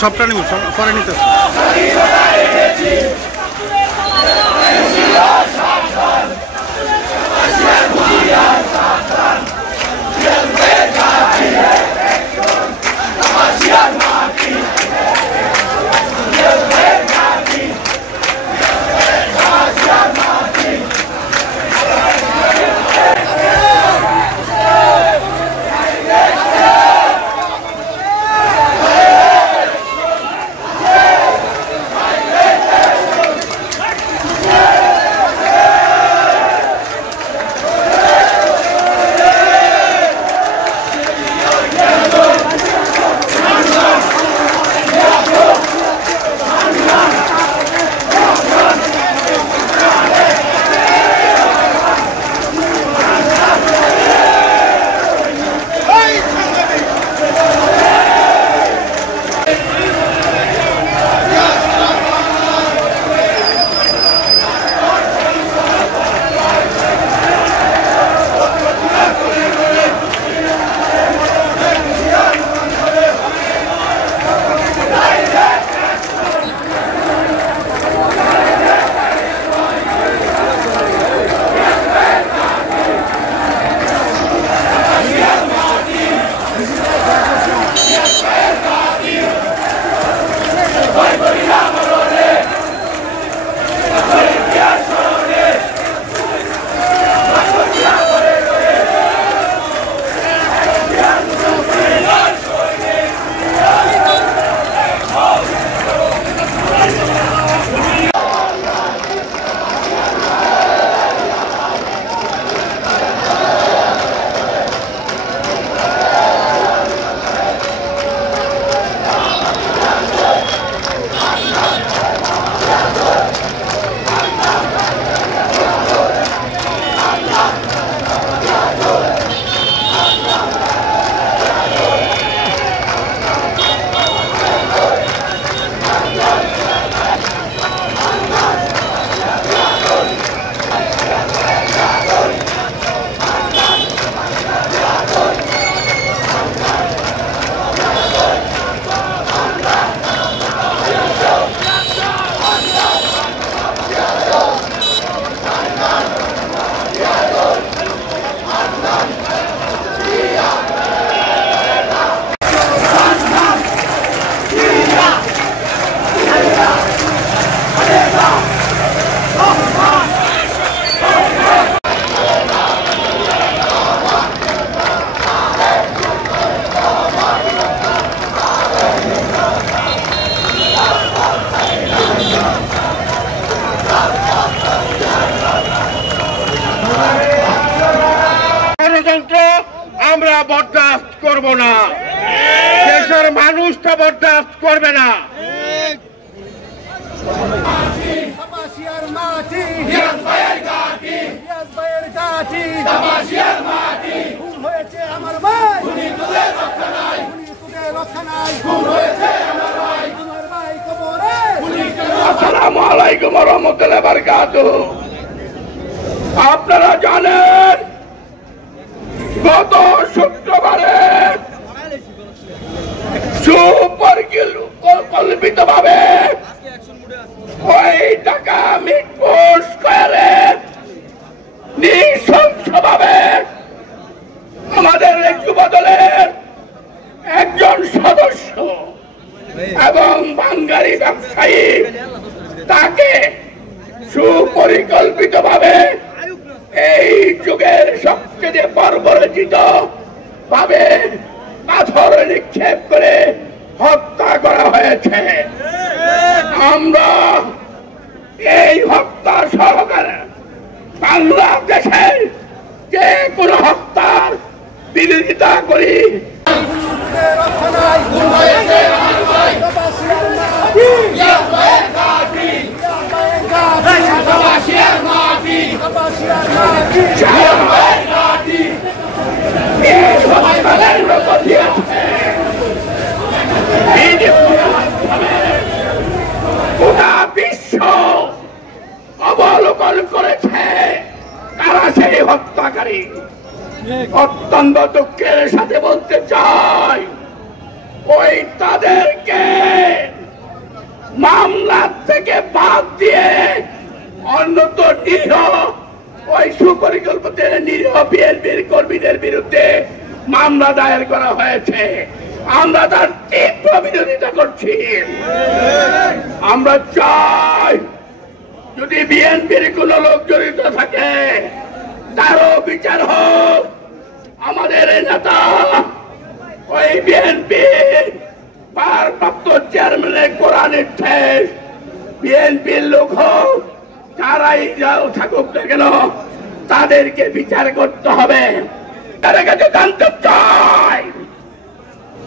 সবটা নিব, পরে নিতে আমরা বরদাস্ত করব না, দেশের মানুষটা বরদাস্ত করবে না। আসসালামু আলাইকুম ওয়া রাহমাতুল্লাহি ওয়া বারাকাতুহু। আপনারা জানেন গত শুক্রবারে সুপরিকল্পিতভাবে ওই ঢাকা মিরপুর স্কয়ারে নৃশংসভাবে আমাদের যুবদলের একজন সদস্য এবং বাঙালি ব্যবসায়ী তাকে সুপরিকল্পিতভাবে এই যুগের সবচেয়ে বর্বরচিত ভাবে পাথর নিক্ষেপ করে হত্যা করা হয়েছে। আমরা এই হত্যা সহকারে বাংলাদেশের যে কোনো হত্যার বিরোধিতা করি। গোটা বিশ্ব অবলোকন করেছে কারা সেই হত্যাকারী। অত্যন্ত দুঃখের সাথে বলতে চাই ওই তাদেরকে বাদ দিয়ে অন্যত নিরীহ ওই সুপরিকল্পিত নিরীহ বিএনপির কর্মীদের বিরুদ্ধে মামলা দায়ের করা হয়েছে। আমরা তার তীব্র বিরোধিতা করছি। আমরা চাই যদি বিএনপির কোন লোক জড়িত থাকে তারও বিচার হোক। আমাদের নেতা ওই বিএনপি ভারপ্রাপ্ত চেয়ারম্যানের কড়া নির্দেশ, বিএনপির লোক হোক যারাই থাকুক না কেন তাদেরকে বিচার করতে হবে। তাদের কাছে জানতে চাই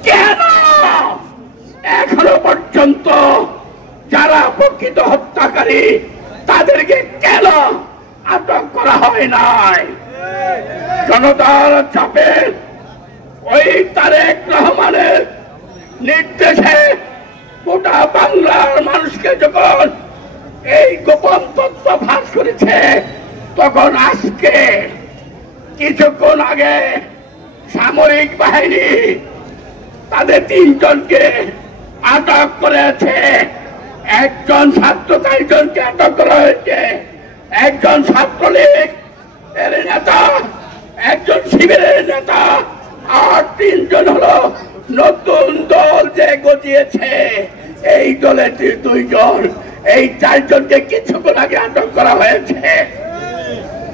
কেন এখনো পর্যন্ত যারা প্রকৃত হত্যাকারী তাদেরকে কেন আটক করা হয় নাই? জনতার চাপে ওই তারেক রহমানের নির্দেশে গোটা বাংলার মানুষকে যখন এই গোপন তথ্য ফাঁস করেছে, তখন আজকে কিছুক্ষণ আগে সামরিক বাহিনী তাদের 3 জনকে আটক করেছে। একজন ছাত্র 4 জনকে আটক করা হয়েছে, একজন ছাত্রলীগ এর নেতা, একজন শিবিরের নেতা, আর 3 জন হলো নতুন দল যে গজিয়েছে এই দলের 2 জন। এই 4 জনকে কিছুক্ষণ আগে আটক করা হয়েছে।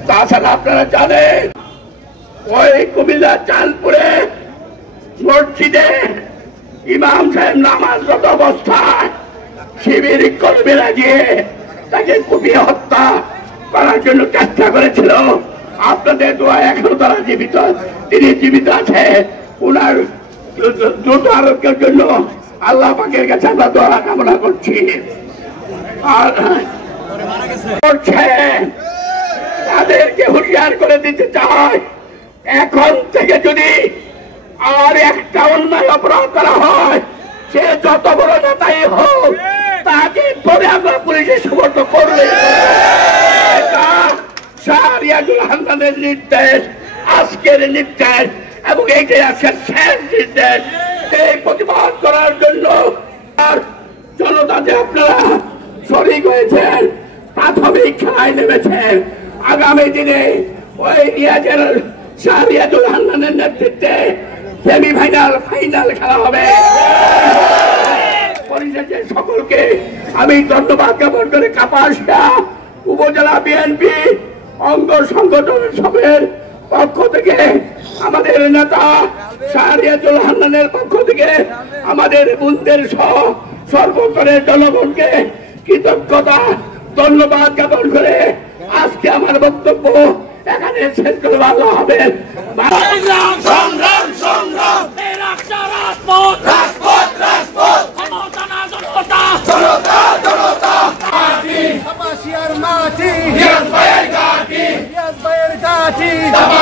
তাছাড়া আপনারা জানেন ওই কুমিল্লা চাঁদপুরে মসজিদে ইমাম সাহেব নামাজরত অবস্থায় শিবির কর্মীরা গিয়ে তাকে কুপিয়ে হত্যা করার জন্য চেষ্টা করেছিল। আপনাদের দোয়া এখনো তারা জীবিত, তিনি জীবিত আছে। ওনার দ্রুত আরোগ্যের জন্য আল্লাহ পাকের কাছে আমরা দোয়া কামনা করছি। আর তাদেরকে হুঁশিয়ার করে দিতে চাই, এখন থেকে যদি আর একটা অন্যায় অপরাধ করা হয়, সে যত বড় নেতাই হোক, তাকে ধরে আমরা পুলিশে সুবর্ণ করবে। শাহরিয়াজুল হান্নানের নির্দেশ, আজকের নির্দেশ এবং এইটাই আজকের শেষ নির্দেশ। এই প্রতিবাদ করার জন্য আর জনতা যে আপনারা শরিক হয়েছেন, প্রাথমিক খেলায় নেমেছেন, আগামী দিনে ওই শাহরিয়াজুল হান্নানের নেতৃত্বে সেমিফাইনাল ফাইনাল খেলা হবে। পরিশেষে সকলকে আমি ধন্যবাদ জ্ঞাপন করে কাপাসিয়া উপজেলা বিএনপি অঙ্গ সংগঠন সবের পক্ষ থেকে, আমাদের নেতা শাহরিয়াজুল হান্নানের পক্ষ থেকে, আমাদের বন্ধুদের সহ সর্বস্তরের জনগণকে কৃতজ্ঞতা ধন্যবাদ জ্ঞাপন করে আজকে আমার বক্তব্য এখানে শেষ করে ভালো হবে। Yes,